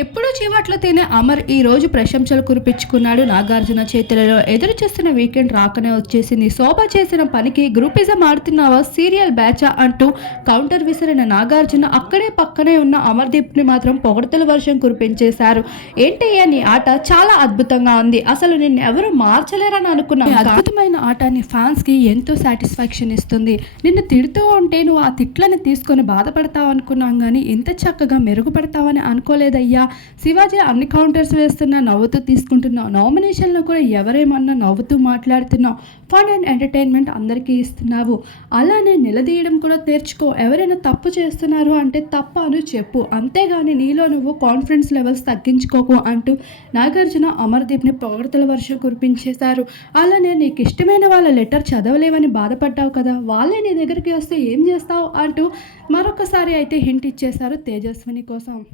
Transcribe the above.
ఎప్పుడూ చీవాట్లో తినే అమర్ ఈ రోజు ప్రశంసలు కురిపించుకున్నాడు నాగార్జున చేతులలో. ఎదురు చేస్తున్న వీకెండ్ రాకనే వచ్చేసింది. శోభ చేసిన పనికి గ్రూపిజం ఆడుతున్నావా? సీరియల్ బ్యాచా? అంటూ కౌంటర్ విసిరిన నాగార్జున అక్కడే పక్కనే ఉన్న అమర్దీప్ని మాత్రం పొగడతల వర్షం కురిపించేశారు. ఏంటయ్యా నీ ఆట? చాలా అద్భుతంగా ఉంది. అసలు నిన్ను ఎవరు మార్చలేరని అనుకున్నా అద్భుతమైన ఆట నీ ఫ్యాన్స్కి ఎంతో సాటిస్ఫాక్షన్ ఇస్తుంది. నిన్ను తిడుతూ ఉంటే నువ్వు ఆ తిట్లను తీసుకొని బాధపడతావు అనుకున్నాం కానీ ఇంత చక్కగా మెరుగుపడతావని అనుకోలేదయ్యా. శివాజీ అన్ని కౌంటర్స్ వేస్తున్నా నవ్వుతూ తీసుకుంటున్నావు నామినేషన్లో కూడా ఎవరేమన్నా నవ్వుతూ మాట్లాడుతున్నావు ఫన్ అండ్ ఎంటర్టైన్మెంట్ అందరికీ ఇస్తున్నావు. అలానే నిలదీయడం కూడా నేర్చుకో. ఎవరైనా తప్పు చేస్తున్నారు అంటే తప్ప అని చెప్పు. అంతేగాని నీలో నువ్వు కాన్ఫిడెన్స్ లెవెల్స్ తగ్గించుకోకు అంటూ నాగార్జున అమర్దీప్ని పొగడతల వర్షం కురిపించేశారు. అలానే నీకు ఇష్టమైన వాళ్ళ లెటర్ చదవలేవని బాధపడ్డావు కదా. వాళ్ళే నీ దగ్గరికి వస్తే ఏం చేస్తావు అంటూ మరొకసారి అయితే హింట్ ఇచ్చేశారు తేజస్విని కోసం.